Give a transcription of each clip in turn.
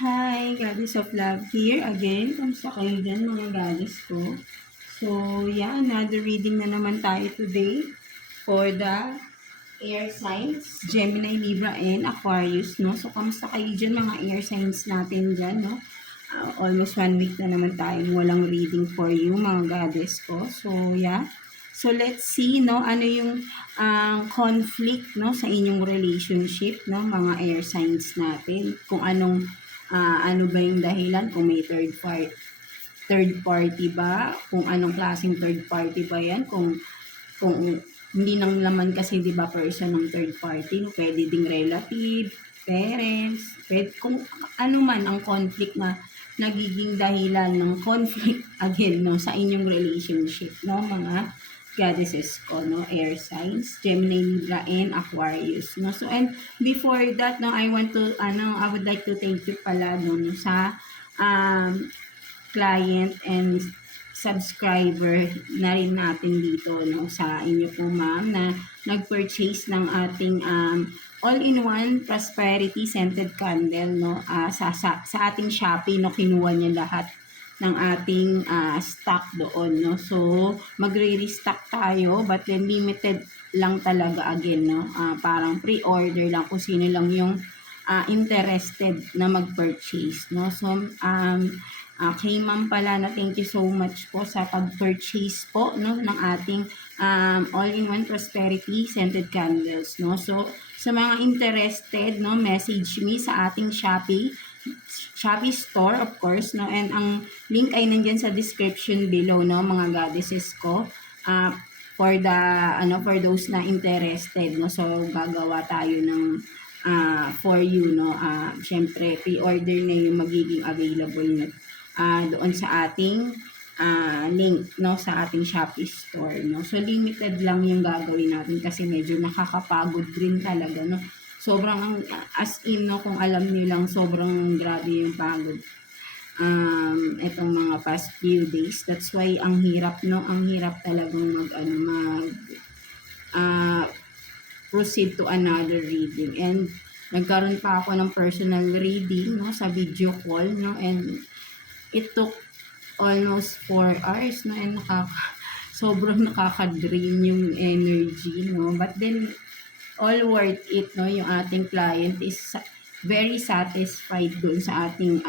Hi, Goddess of Love here again. Kamusta kayo dyan mga goddess ko? So, yeah, another reading na naman tayo today for the air signs, Gemini, Libra, and Aquarius, no? So, kamusta kayo dyan mga air signs natin dyan, no? Almost 1 week na naman tayo walang reading for you mga goddess ko. So, yeah. So, let's see, no? Ano yung conflict, no? Sa inyong relationship, no? Mga air signs natin. Kung ano ba yung dahilan, kung may third party ba, kung anong klaseng third party ba yan, kung hindi nang laman kasi 'di ba person ng third party, no? Pwede ding relative, parents, kung ano man ang conflict na nagiging dahilan ng conflict again no sa inyong relationship, no mga goddesses ko, no, air signs, Gemini, Libra, and Aquarius, no. So, and before that, no, I would like to thank you pala, no, sa client and subscriber na rin natin dito, no, sa inyo po, ma'am, na nag-purchase ng ating all-in-one prosperity scented candle, no, sa ating Shopee, no, kinuha niya lahat ng ating stock doon, no. So, magre-restock tayo but then limited lang talaga again, no. Parang pre-order lang kung sino lang yung interested na mag-purchase, no. So, kay ma'am pala na thank you so much po sa pag-purchase po, no, ng ating all-in-one prosperity scented candles, no. So, sa mga interested, no, message me sa ating Shopee store, of course, no, and ang link ay nandyan sa description below, no, mga goddesses ko, for those na interested, no. So, gagawa tayo ng for you, no. Syempre, pre-order na yung magiging available na doon sa ating link, no, sa ating Shopee store, no. So, limited lang yung gagawin natin kasi medyo nakakapagod rin talaga, no. Sobrang, as in, no, kung alam niyo lang, sobrang grabe yung pagod. Itong mga past few days. That's why, ang hirap, no, ang hirap talagang proceed to another reading. And, nagkaroon pa ako ng personal reading, no, sa video call, no, and it took almost 4 hours, no, and sobrang nakaka-drain yung energy, no, but then, all worth it, no, yung ating client is very satisfied doon sa ating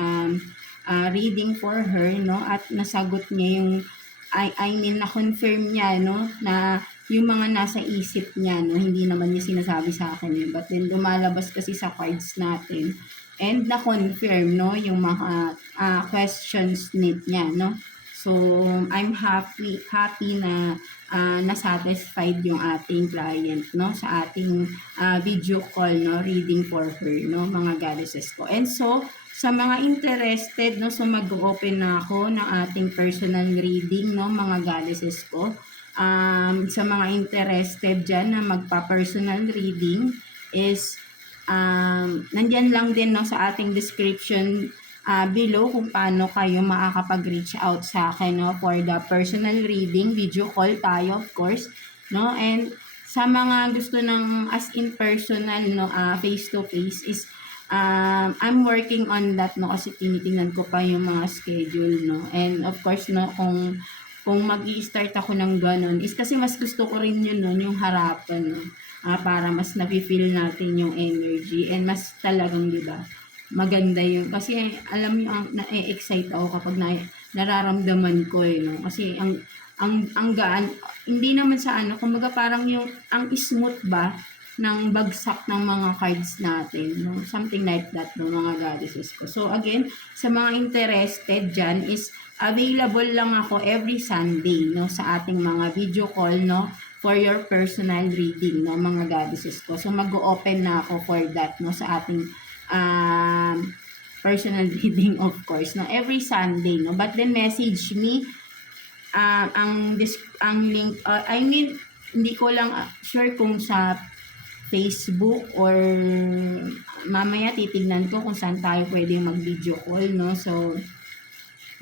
reading for her, no, at nasagot niya yung, I mean, na-confirm niya, no, na yung mga nasa isip niya, no, hindi naman niya sinasabi sa akin yun, but then lumalabas kasi sa cards natin, and na-confirm, no, yung mga questions niya, no. So, I'm happy na na-satisfied yung ating client, no, sa ating video call, no, reading for her, no, mga goddesses ko. And so, sa mga interested, no, so mag-open na ako ng ating personal reading, no, mga goddesses ko. Sa mga interested dyan na magpa-personal reading is nandyan lang din, no, sa ating description below kung paano kayo makakapag-reach out sa akin, no, for the personal reading. Video call tayo, of course, no, and sa mga gusto ng as in personal, no, face to face is I'm working on that, no, kasi tinitingnan ko pa yung mga schedule, no, and of course, no, kung mag-i-start ako ng ganun is kasi mas gusto ko rin yun, no, yung harapan, no, para mas nafe-feel natin yung energy and mas talagang, di ba, maganda yun. Kasi alam niyo, na-excite ako kapag nararamdaman ko, no? Kasi ang gaan, hindi naman sa kumbaga parang yung, ang smooth ba ng bagsak ng mga cards natin, no? Something like that, no, mga goddesses ko. So, again, sa mga interested dyan is available lang ako every Sunday, no, sa ating mga video call, no, for your personal reading, no, mga goddesses ko. So, mag-open na ako for that, no, sa ating personal reading, of course, no, every Sunday, no, but then message me ang link, I mean, hindi ko lang sure kung sa Facebook or mamaya titignan ko kung saan tayo pwede mag-video call, no. So,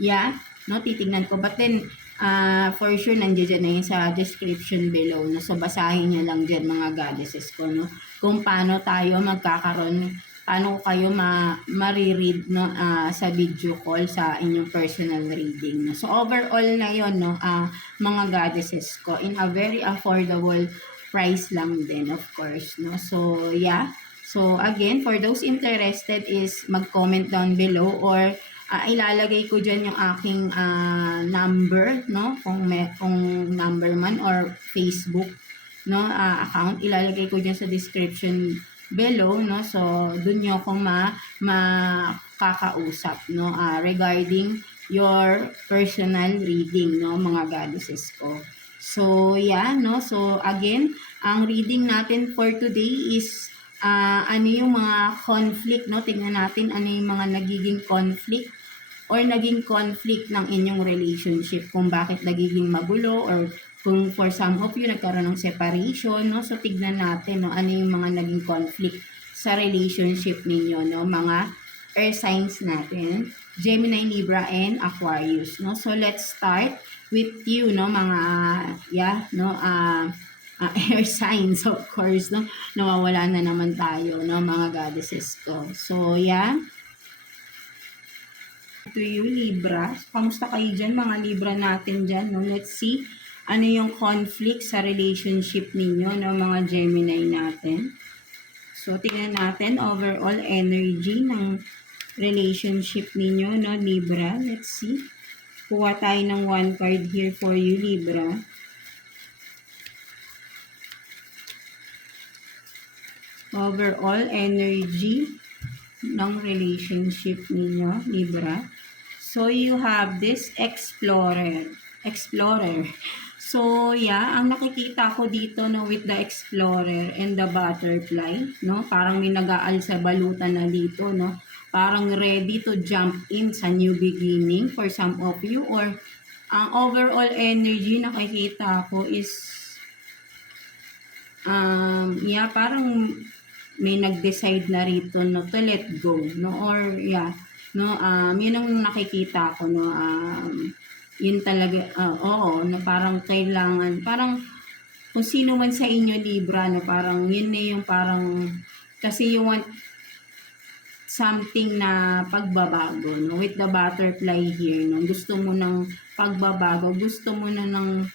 yeah, no, titignan ko, but then for sure nandiyan na yun sa description below, no. So, basahin niyo lang dyan, mga goddesses ko, no, kung paano tayo magkakaroon paano kayo ma-read no, sa video call sa inyong personal reading. No? So overall na yon no, mga goddesses ko, in a very affordable price lang din, of course. No? So yeah, so again, for those interested is mag-comment down below, or ilalagay ko dyan yung aking number, no? Kung number man or Facebook, no, account, ilalagay ko dyan sa description below, no? So, dun nyo ako makakausap, no? Regarding your personal reading, no? Mga goddesses ko. So, yeah, no? So, again, ang reading natin for today is ano yung mga conflict, no? Tingnan natin ano yung mga nagiging conflict or naging conflict ng inyong relationship, kung bakit nagiging magulo, or kung for some of you nagkaroon ng separation, no? So tignan natin, no, ano yung mga naging conflict sa relationship ninyo, no, mga air signs natin, Gemini, Libra, and Aquarius, no? So let's start with you, no, mga air signs, of course, no? Nawawala na naman tayo, no, mga goddesses ko. So yeah, to you, Libra. Kamusta kayo dyan, mga Libra natin dyan, no? Let's see ano yung conflict sa relationship ninyo, no, mga Gemini natin. So, tingnan natin overall energy ng relationship ninyo, no, Libra. Let's see. Kuha tayo ng one card here for you, Libra. Overall energy ng relationship ninyo, Libra. So, you have this Explorer. So, yeah, ang nakikita ko dito, no, with the Explorer and the Butterfly, no, parang may nag-aal sa balutan na dito, no, parang ready to jump in sa new beginning for some of you, or ang overall energy nakikita ko is, yeah, parang may nag-decide na rito, no, to let go, no, or yeah, no, yun ang nakikita ko, no, yun talaga, oo, no, parang kailangan, parang kung sino man sa inyo, Libra, no, parang yun na yung parang, kasi you want something na pagbabago, no, with the Butterfly here, no, gusto mo ng pagbabago, gusto mo na ng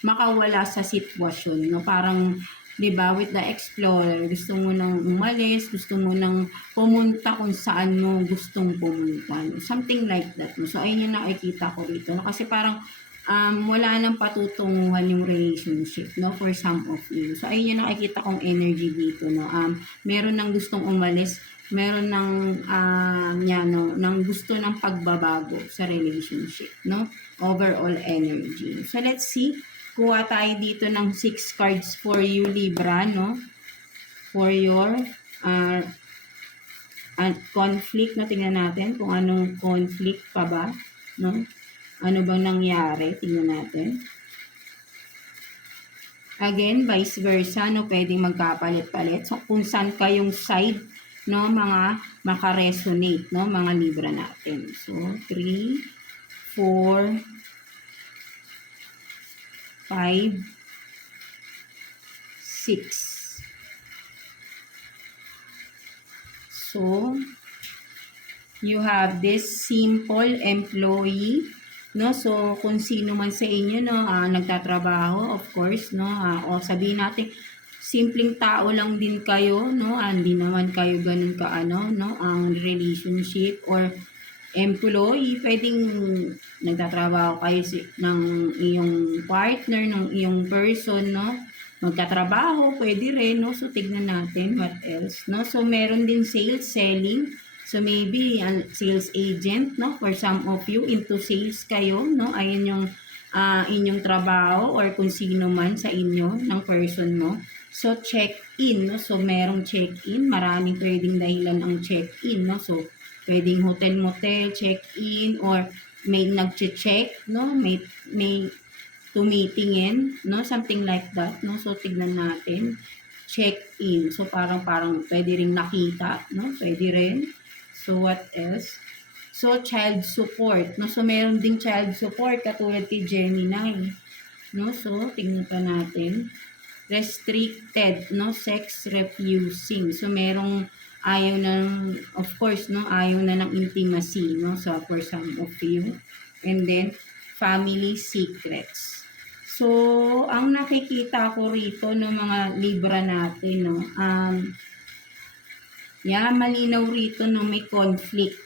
makawala sa sitwasyon, no, parang 'di ba, with the Explorer, gusto mo nang umalis, gusto mo nang pumunta kung saan mo gustong pumunta, no? Something like that, no? So ayun yung nakikita ko dito, no? Kasi parang wala nang patutunguhan yung relationship, no, for some of you. So ayun yung nakikita kong energy dito, no. Meron nang gustong umalis, meron nang nang gusto ng pagbabago sa relationship, no. Overall energy. So let's see. Kuha tayo dito ng 6 cards for you, Libra, no? For your conflict, no? Tingnan natin kung anong conflict pa ba, no? Ano bang nangyari? Tingnan natin. Again, vice versa, no? Pwedeng magkapalit-palit. So, kung saan kayong side, no? Mga makaresonate, no? Mga Libra natin. So, 3, 4, 5, 6. So, you have this simple employee, no? So, kung sino man sa inyo, no, nagtatrabaho, of course, no, o sabihin natin, simpleng tao lang din kayo, no, hindi naman kayo ganun kaano, no, ang relationship or employee, pwedeng nagtatrabaho kayo ng iyong partner, ng iyong person, no? Magkatrabaho, pwede rin, no? So, tignan natin what else, no? So, meron din sales, selling. So, maybe sales agent, no? For some of you, into sales kayo, no? Ayun yung inyong trabaho or kung sino man sa inyo, ng person mo. So, check-in, no? So, merong check-in. Maraming pwedeng dahilan ang check-in, no? So, pwedeng hotel-motel, check-in, or may nag-check, no? May tumitingin, no? Something like that, no? So, tignan natin. Check-in. So, parang pwede ring nakita, no? Pwede rin. So, what else? So, child support, no? So, meron ding child support katulad kay Gemini, no? So, tignan pa natin. restricted, no, sex refusing. So merong ayaw ng, of course, no, ayaw na ng intimacy, no, so for some of you. And then family secrets. So ang nakikita ko rito ng mga Libra natin, no, malinaw rito no, may conflict.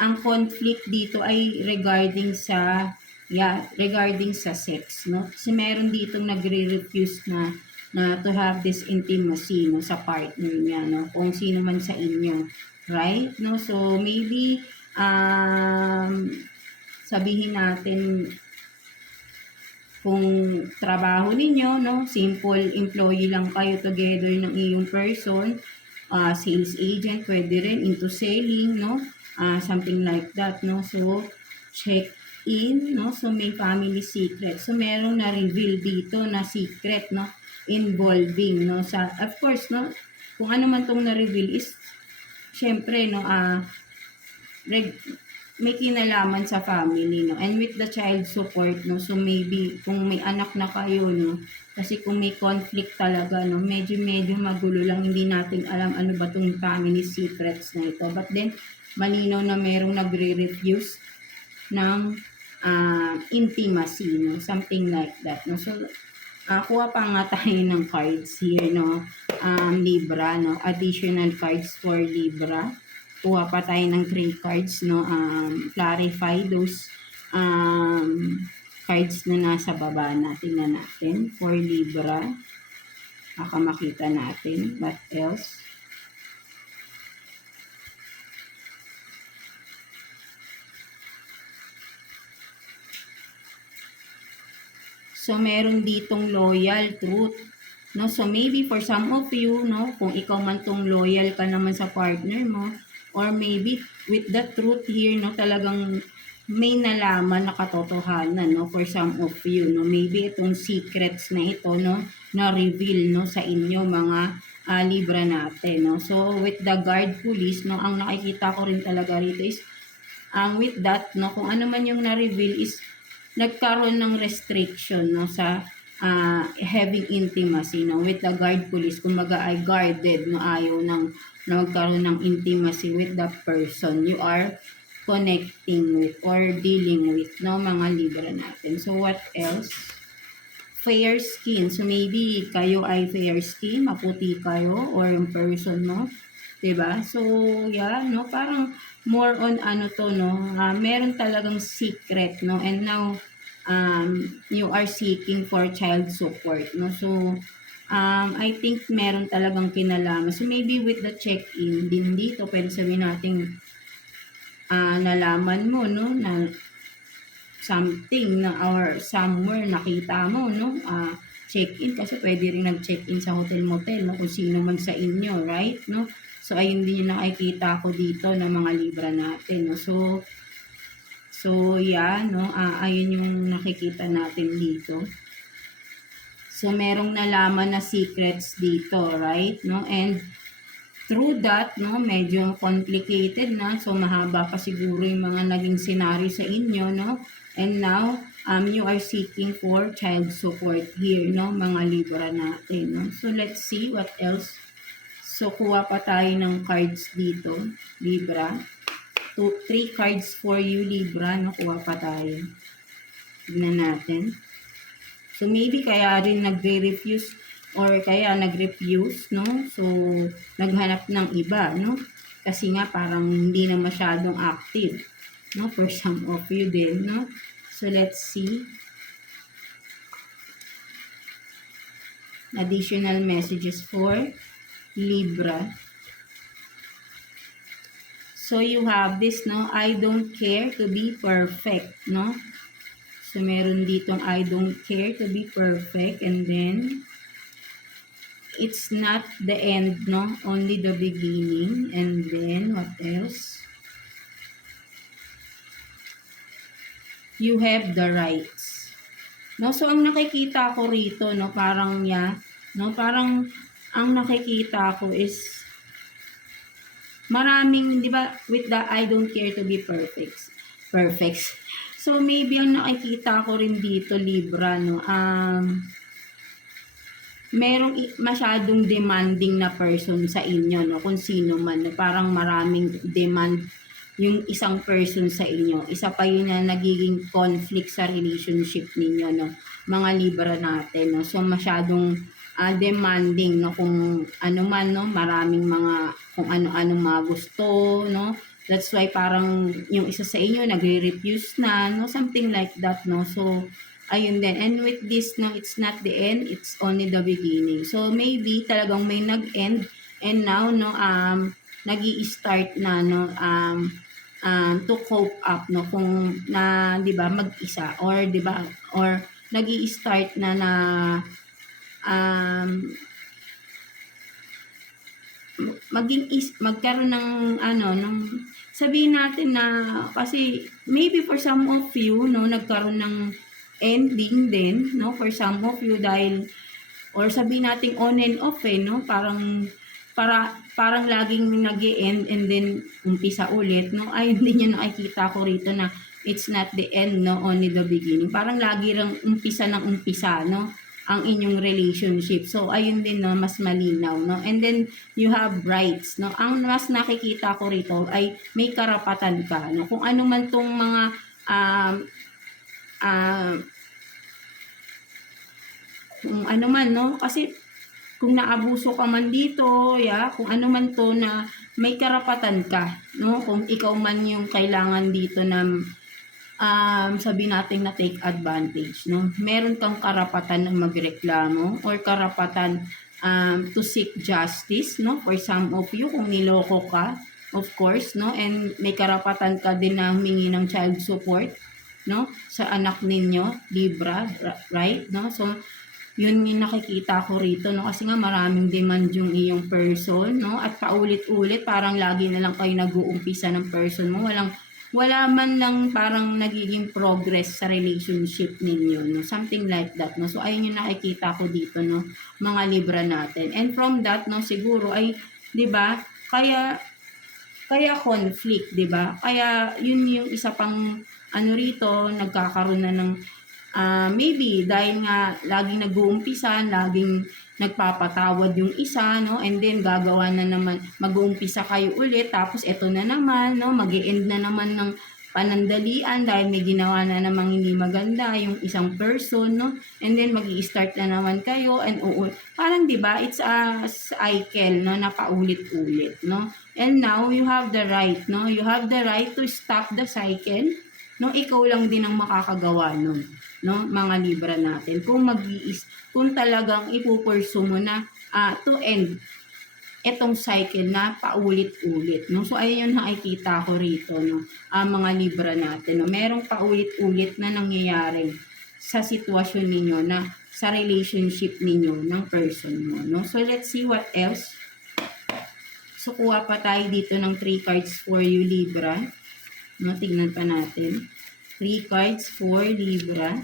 Ang conflict dito ay regarding sa sex, no? Kasi meron ditong nagre-refuse na to have this intimacy, no, sa partner niya, no? Kung sino man sa inyo, right? No? So maybe sabihin natin kung trabaho ninyo, no, simple employee lang kayo together ng iyong person, sales agent, pwede rin into selling, no, something like that, no. So check in, no, so may family secret, so merong na-reveal dito na secret, no, involving, no, sa, of course, no, kung ano man tong na-reveal is syempre, no, may kinalaman sa family, no, and with the child support, no, so maybe kung may anak na kayo, no, kasi kung may conflict talaga, no, medyo magulo lang, hindi natin alam ano ba tong family secrets na ito, but then malinaw na merong nagre-refuse ng intimacy, no, something like that, no. So kuha pa nga tayo ng cards here, no, Libra, no, additional cards for Libra. Kuha pa tayo ng 3 cards, no, clarify those cards na nasa baba natin for Libra. Baka makita natin. What else? So meron ditong loyal, truth, no, so maybe for some of you, no, kung ikaw man tong loyal ka naman sa partner mo, or maybe with the truth here, no, talagang may nalaman na katotohanan, no, for some of you, no, maybe itong secrets na ito, no, na reveal, no, sa inyo mga Libra natin, no. So with the guard police, no, ang nakikita ko rin talaga rito is with that, no, kung ano man yung na-reveal is nagkaroon ng restriction, no, sa having intimacy, no, with the guard police, kumbaga ay guarded, no, ayaw na magkaroon ng intimacy with the person you are connecting with or dealing with, no, mga Libra natin. So what else? Fair skin. So maybe kayo ay fair skin, maputi kayo, or yung person mo, diba? So yeah, no, parang more on ano to, no, meron talagang secret, no, and now you are seeking for child support, no. So I think meron talagang kinalaman. So maybe with the check-in din dito, pwede sabihin natin nalaman mo, no, na something na or somewhere nakita mo, no, check-in, kasi pwede rin nag-check-in sa hotel-motel, no, kung sino man sa inyo, right, no. So ayun din yung nakikita ko dito ng mga Libra natin, no. So yeah, no, ayun yung nakikita natin dito. So merong nalaman na secrets dito, right, no, and through that, no, medyo complicated na, so mahaba pa siguro yung mga naging scenario sa inyo, no, and now you are seeking for child support here, no, mga Libra natin, no. So let's see what else. So kuha pa tayo ng cards dito, Libra. 3 cards for you, Libra, no, kuha pa tayo. Tignan natin. So maybe kaya rin nagre-refuse or kaya nag-refuse, no? So naghanap ng iba, no? Kasi nga parang hindi na masyadong active, no? For some of you din, no? So let's see. Additional messages for Libra. So you have this, no? I don't care to be perfect, no? So meron ditong I don't care to be perfect, and then it's not the end, no? Only the beginning. And then what else? You have the rights. No, so ang nakikita ko rito, no, parang no, parang ang nakikita ko is maraming, di ba, with the I don't care to be perfect. So maybe ang nakikita ko rin dito, Libra, no, merong masyadong demanding na person sa inyo, no? Kung sino man, no? Parang maraming demand yung isang person sa inyo. Isa pa yun na nagiging conflict sa relationship ninyo, no? Mga Libra natin, no? So, masyadong demanding, no? Kung ano man, no? Maraming mga, kung ano-anong mga gusto, no? That's why parang yung isa sa inyo nagre-refuse na, no? Something like that, no? So, ayun din. And with this, no, it's not the end, it's only the beginning. So, maybe talagang may nag-end and now, no, nag-i-start na, no, to cope up, no, kung na, di ba, mag-isa or, di ba, or nag-i-start na um, magkaroon ng ng sabihin natin na kasi maybe for some of you, no, nagkaroon ng ending din, no, for some of you dahil or sabihin natin on and off no, parang laging nag-e-end and then umpisa ulit, no. Ayun din yung nakikita ko rito na it's not the end, no, only the beginning. Parang lagi rang umpisa ng umpisa, no, ang inyong relationship. So, ayun din, no, mas malinaw, no. And then, you have rights, no. Ang mas nakikita ko rito ay may karapatan ka, no. Kung ano man tong mga kung ano man, no, kasi kung naabuso ka man dito, kung ano man to na may karapatan ka, no, kung ikaw man yung kailangan dito na sabi natin na take advantage, no? Meron kang karapatan na magreklamo or karapatan to seek justice, no? For some of you, kung niloko ka, of course, no? And may karapatan ka din na humingi ng child support, no? Sa anak ninyo, Libra, right? No? So, yun yung nakikita ko rito, no? Kasi nga maraming demand yung iyong person, no? At paulit-ulit, parang lagi na lang kayo nag-uumpisa ng person mo. Wala man lang parang nagiging progress sa relationship ninyo, no? Something like that, no? So, ayun yung nakikita ko dito, no? Mga Libra natin. And from that, no, siguro ay, di ba, kaya conflict, di ba? Kaya, yun yung isa pang, rito, nagkakaroon na ng, maybe, dahil nga, laging nag-uumpisa, laging nagpapatawad yung isa, no? And then gagawa na naman, mag-uumpisa kayo ulit, tapos eto na naman, no? Mag-e-end na naman ng panandalian dahil may ginawa na namang hindi maganda yung isang person, no? And then mag-i-start na naman kayo and parang 'di ba? It's a cycle, no, na paulit-ulit, no? And now you have the right, no? You have the right to stop the cycle, no? Ikaw lang din ang makakagawa nun, no, mga Libra natin. Kung talagang ipupursu mo na to end etong cycle na paulit-ulit, no. So ayun yung nakikita ko rito, no, mga Libra natin, no. Merong paulit-ulit na nangyayari sa sitwasyon ninyo na sa relationship ninyo ng person mo, no. So let's see what else. So kuha pa tayo dito ng 3 cards for you, Libra. No, tignan pa natin. 3 cards for Libra.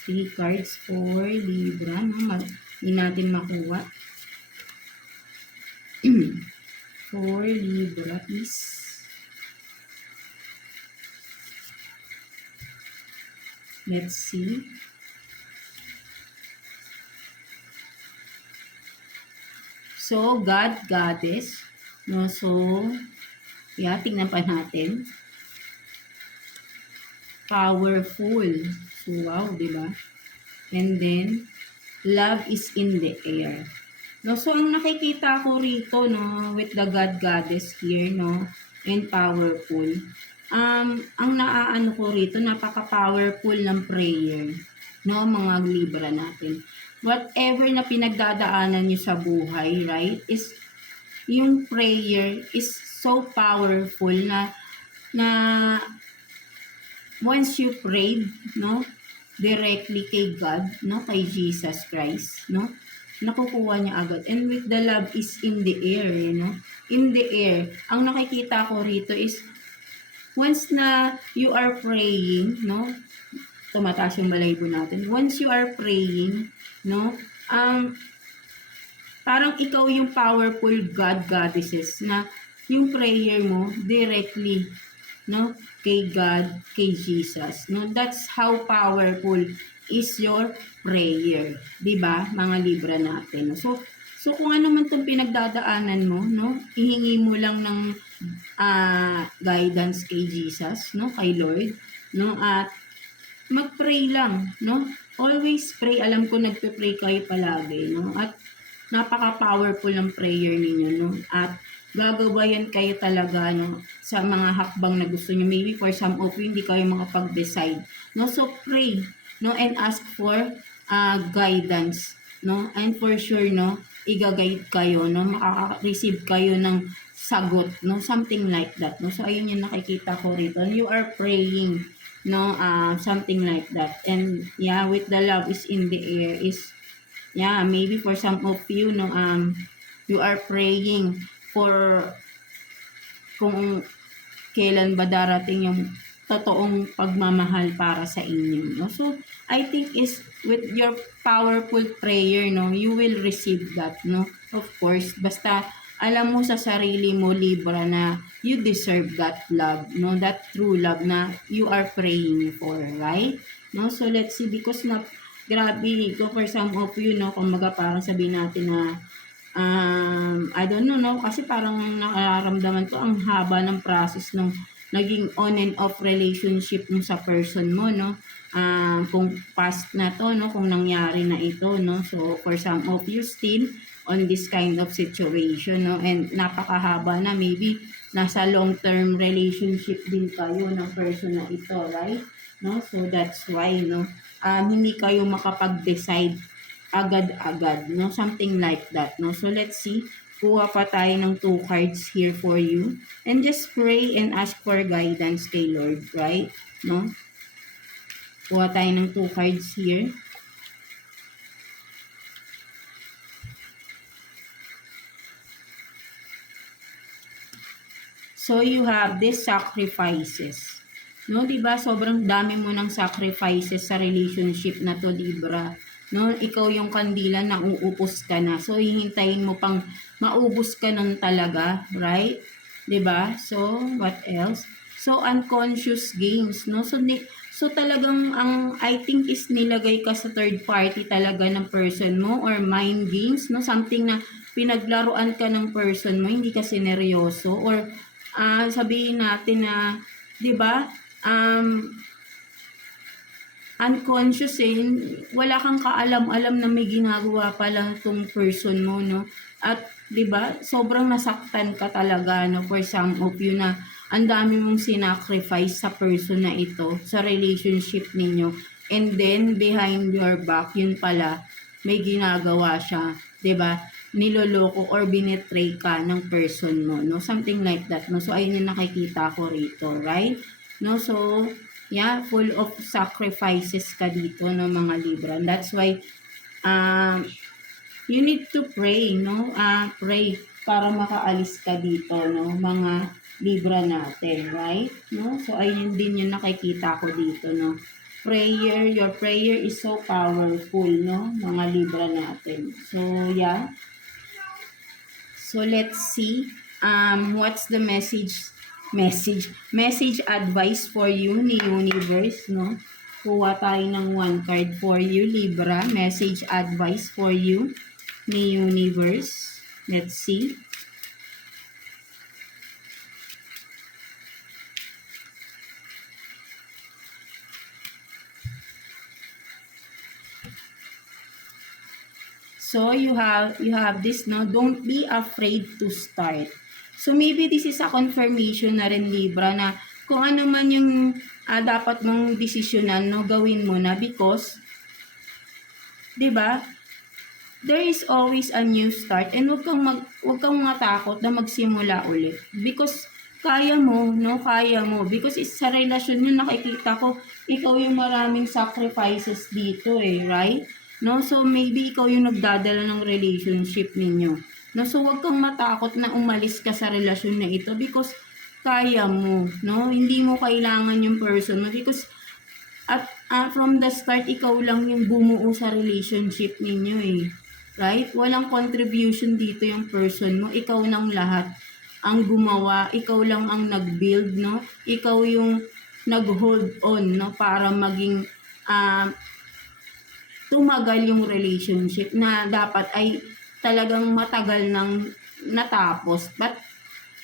Three cards for Libra, no? Hindi natin makuha. For Libra is let's see. So, God, Goddess. No? So, tingnan pa natin. Powerful. So, wow, di ba? And then, love is in the air. No, so, ang nakikita ko rito, no, with the God, Goddess here, no, and powerful. Ang naaano ko rito, napaka-powerful ng prayer, no, mga Libra natin. Whatever na pinagdadaanan niyo sa buhay, right, is, yung prayer is so powerful na once you prayed, no, directly kay God, no, kay Jesus Christ, no, nakukuha niya agad. And with the love is in the air, in the air. Ang nakikita ko rito is, once na you are praying, no, tumataas yung balahibo natin. Once you are praying, no, parang ikaw yung powerful God, Goddesses, na yung prayer mo directly, no, kay God, kay Jesus, no. That's how powerful is your prayer, 'di ba? Mga Libra natin. So kung ano man 'tong pinagdadaanan mo, no, ihingi mo lang ng guidance kay Jesus, no, kay Lord, no, at mag-pray lang, no? Always pray. Alam ko nagpe-pray kayo palagi, no? At napaka-powerful ng prayer ninyo, no? At gagabayan kayo talaga, no? Sa mga hakbang na gusto nyo. Maybe for some of you, hindi kayo makapag-decide, no? So, pray, no? And ask for guidance, no? And for sure, no? Iga-guide kayo, no? Makaka-receive kayo ng sagot, no? Something like that, no? So, ayun yung nakikita ko rito. You are praying, no, something like that. And yeah, with the love is in the air is, yeah, maybe for some of you, no, you are praying for kung kailan ba darating yung totoong pagmamahal para sa inyo, no. So I think is with your powerful prayer, no, you will receive that, no, of course, basta alam mo sa sarili mo, Libra, na you deserve that love, no, that true love na you are praying for, right? No, so let's see, because na grabe, ko for some of you, no, kumbaga parang sabihin natin na I don't know, no, kasi parang nakaramdaman ko ang haba ng process ng naging on and off relationship mo sa person mo, no. Kung past na to, no, kung nangyari na ito, no. So for some of you still on this kind of situation, no, and napakahaba na, maybe nasa long-term relationship din kayo ng person na ito, right? No, so that's why, no, hindi kayo makapag-decide agad-agad, no, something like that, no. So let's see, kuha pa tayo ng 2 cards here for you, and just pray and ask for guidance kay Lord, right? No, kuha tayo ng 2 cards here. So you have these sacrifices, no, 'di ba? Sobrang dami mo ng sacrifices sa relationship na to, Libra, no. Ikaw yung kandila na uupos ka na, so hihintayin mo pang maubos ka nun talaga, right? 'Di ba? So what else? So unconscious games, no. So talagang ang I think is nilagay ka sa third party talaga ng person mo, or mind games, no, something na pinaglaruan ka ng person mo, hindi ka sineryoso, or sabihin natin na, 'di ba, unconscious, wala kang kaalam-alam na may ginagawa pala tong person mo, no. At 'di ba, sobrang nasaktan ka talaga, no, for some of you, na ang dami mong sinacrifice sa person na ito, sa relationship ninyo, and then behind your back, yun pala may ginagawa siya, 'di ba? Niloloko or binetray ka ng person mo, no, something like that, no. So ayun yung nakikita ko rito, right? No, so yeah, full of sacrifices ka dito, no, mga Libra. And that's why you need to pray, no, pray para makaalis ka dito, no, mga Libra natin, right? No, so ayun din yung nakikita ko dito, no. Prayer, your prayer is so powerful, no, mga Libra natin. So yeah, so let's see, what's the message advice for you ni Universe, no? Kuha tayo ng 1 card for you, Libra. Message advice for you ni Universe. Let's see. So you have this, no, don't be afraid to start. So maybe this is a confirmation na rin, Libra, na kung ano man yung dapat mong desisyonan, no, gawin mo na, because 'di ba, there is always a new start, and wag kang matakot na magsimula ulit, because kaya mo, no, kaya mo, because sa relasyon yun, nakikita ko ikaw yung maraming sacrifices dito, right? No, so maybe ikaw yung nagdadala ng relationship ninyo, no. So wag kang matakot na umalis ka sa relasyon na ito, because kaya mo, no. Hindi mo kailangan yung person mo, because at from the start, ikaw lang yung bumuo sa relationship ninyo, right? Walang contribution dito yung person mo, ikaw nang lahat. ang gumawa, ikaw lang ang nag-build, no? Ikaw yung nag-hold on, no? Para maging tumagal yung relationship na dapat ay talagang matagal nang natapos. But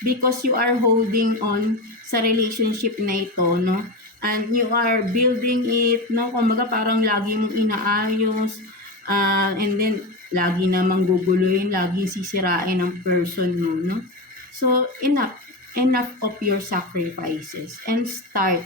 because you are holding on sa relationship na ito, no? And you are building it, no? Kumbaga parang lagi mong inaayos, and then lagi namang guguluhin, lagi sisirain ang person mo, no? So, enough of your sacrifices and start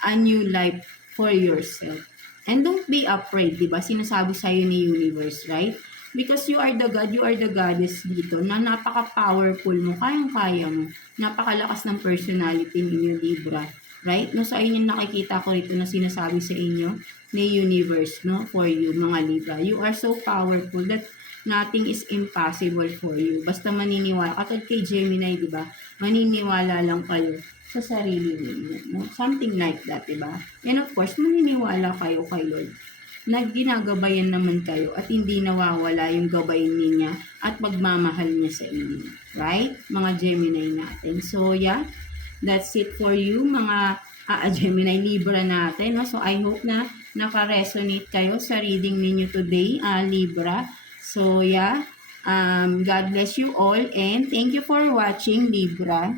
a new life for yourself. And don't be afraid, di ba? Sinasabi sa'yo ni universe, right? Because you are the God, you are the goddess dito na napaka-powerful mo, kayang-kaya mo. Napakalakas ng personality ninyo, Libra. Right? No, sa inyo nakikita ko rito na sinasabi sa inyo ni universe, no? For you, mga Libra. You are so powerful that nothing is impossible for you. Basta maniniwala. Katulad kay Gemini, di ba? Maniniwala lang kayo sa sarili ninyo. No? Something like that, di ba? And of course, maniniwala kayo kay Lord na ginagabayan naman kayo at hindi nawawala yung gabayin niya at pagmamahal niya sa inyo. Right? Mga Gemini natin. So, yeah. That's it for you, mga Gemini Libra natin. No? So, I hope na naka-resonate kayo sa reading ninyo today, Libra. So, yeah. God bless you all and thank you for watching, Libra.